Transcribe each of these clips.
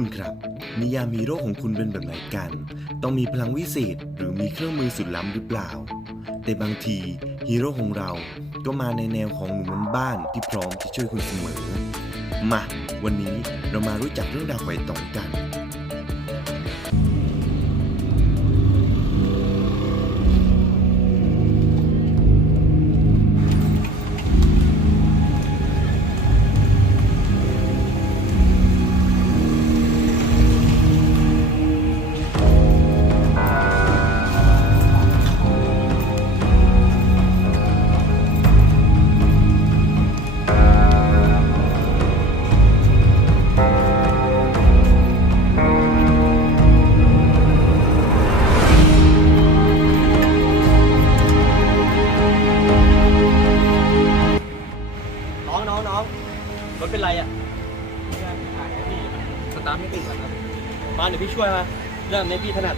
คุณครับ นิยามฮีโร่ของคุณเป็นแบบไหนกัน ต้องมีพลังวิเศษหรือมีเครื่องมือสุดล้ำหรือเปล่า แต่บางทีฮีโร่ของเราก็มาในแนวของหนุ่มบ้านที่พร้อมจะช่วยคุณเสมอ มา วันนี้เรามารู้จักเรื่องราวไวตองกัน ตาร์ทไม่ติดครับมาเดี๋ยวพี่ช่วยมาเรื่องนี้พี่ถนัด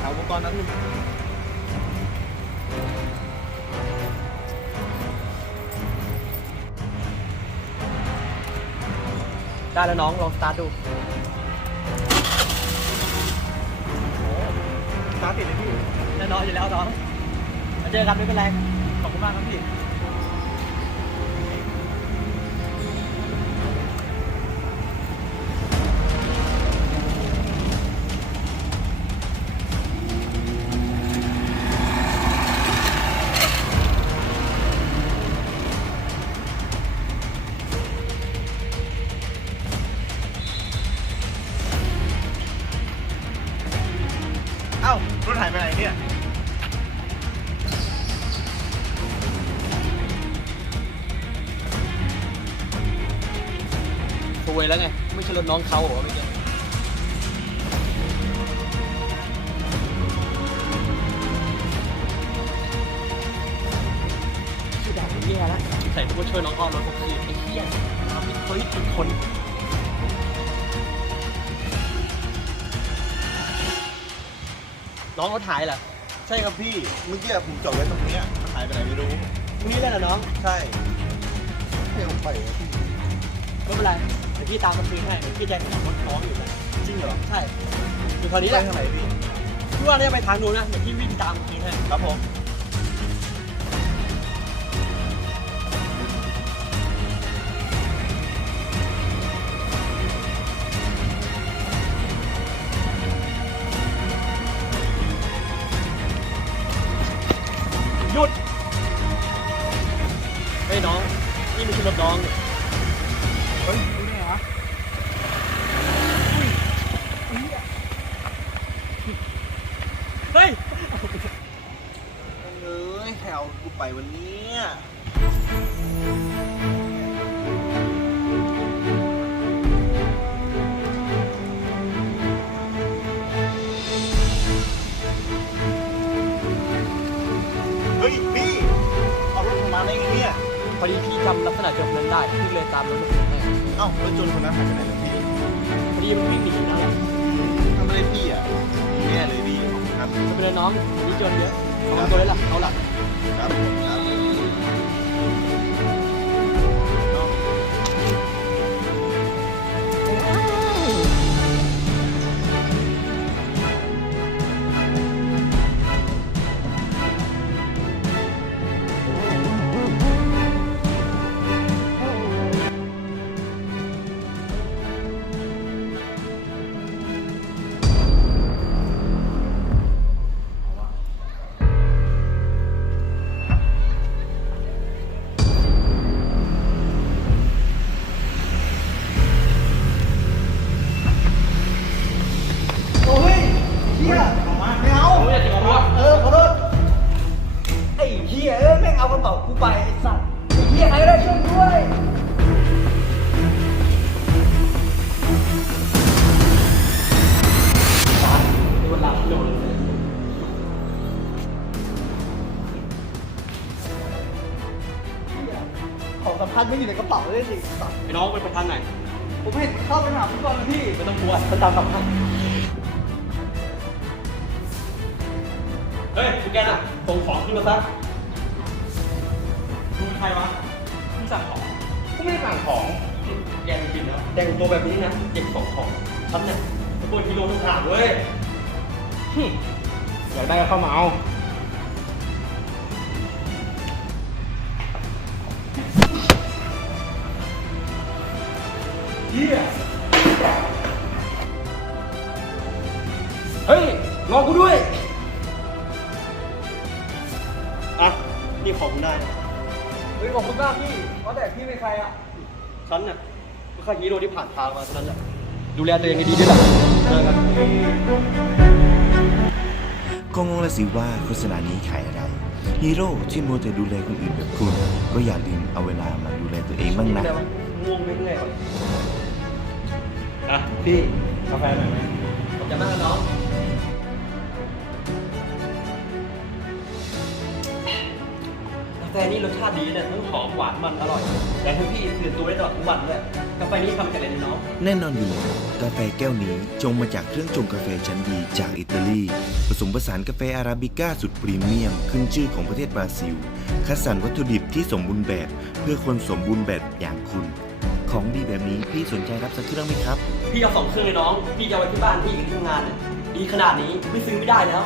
เอาอุปกรณ์นั้นได้แล้วน้องลองสตาร์ทดูสตาร์ทติดเลยพี่แน่นอนอยู่แล้วน้องมาเจอกันไม่เป็นไรขอบคุณมากครับพี่ เอ้ารถหายไปไหนเนี่ยซวยแล้วไง ไม่ใช่รถน้องเขาเหรอไม่ใช่ชื่อด่าแย่แล้วใส่ทุกคนช่วยน้องอ้อมรถพวกคือไอ้เหี้ยทำให้เฮ้ยผิดคน น้องรถหายเหรอ ใช่ครับพี่ เมื่อกี้ผมจอดไว้ตรงเนี้ยมันหายไปไหนไม่รู้ ตรงนี้เลยเหรอน้อง ใช่ให้ผมไปเหรอพี่ไม่เป็นไร เดี๋ยวพี่ตามมาคืนให้เดี๋ยวพี่แจ้งกับรถน้องอยู่นะจริงเหรอ ใช่ อยู่แถวนี้ไปแหละทางไหนพี่พี่ว่าเนี่ยไปทางนู้นนะ เดี๋ยวพี่วิ่งตามมาคืนให้ ครับผม หยุดเฮ้ยน้อง นี่ไม่ใช่รถน้องเฮ้ยรู้ได้ไงวะเฮ้ยเอ้ยแถวกูไปวันเนี้ เลยตามรถมาคืนให้เอ้าแล้วโจนคนนั้นหายไปไหนล่ะพี่พอดีมันวิ่งหนีนะทำอะไรพี่อะแย่เลยพี่ขอบคุณครับจะเป็นน้องนี่โจรเยอะเอาตัวเลยล่ะเอาหลักครับ กระเป๋ากูไปไอ้สัตว์ไอ้เฮียใครก็ได้ช่วยด้วยโดนหลับโดนของสำคัญไม่อยู่ในกระเป๋าเลยสิสัตว์ไอ้น้องเป็นประธานไหนผมเห็นเข้าไปหาพี่บอลนะพี่ไม่ต้องกลัวฉันตามสัมภาษณ์เฮ้ยคุณแกน่ะส่งของขึ้นมาซะดูใครวะพี่สั่งของกูไม่ได้สั่งของอืแกจริงๆนะแต่งตัวแบบนี้นะเด็กของของฉันเนี่ยเป็นคนฮีโร่ทุกทางเว้ยอยากได้ก็เข้ามาเอาเฮียเฮ้ย รอกูด้วย อะ นี่ของคุณได้นะเฮ้ยขอบคุณมากพี่ว่าแต่พี่เป็นใครอะ ฉันเนี่ยก็แค่ฮีโร่ที่ผ่านทางมาเท่านั้นแหละดูแลตัวเองดีๆด้วยล่ะเจอกันก็งงละสิว่าโฆษณานี้ขายอะไรฮีโร่ที่มัวแต่ดูแลคนอื่นแบบคุณ ก็อย่าลืมเอาเวลามาดูแลตัวเองบ้างนะง่วงไม่เรื่อยก่อนอะพี่กาแฟหน่อยไหมขอบใจมากนะน้อง แฟนี่รสชาติดีเนี่ยทั้งหอมหวานมันอร่อยแต่ให้พี่ตื่นตัวได้ตลอดทุกวันด้วยกาแฟนี้ทำมาจากอะไรเนี่ยน้องแน่นอนอยู่แล้วกาแฟแก้วนี้จงมาจากเครื่องชงกาแฟชั้นดีจากอิตาลี ผสมผสานกาแฟอาราบิก้าสุดพรีเมียม ขึ้นชื่อของประเทศบราซิล คัดสรรวัตถุดิบที่สมบูรณ์แบบ เพื่อคนสมบูรณ์แบบอย่างคุณ ของดีแบบนี้พี่สนใจรับสักเครื่องไหมครับ พี่เอาสองเครื่องเลยน้อง พี่จะเอาไว้ที่บ้านพี่กับที่ทำงานเนี่ยดีขนาดนี้ไม่ซื้อไม่ได้แล้ว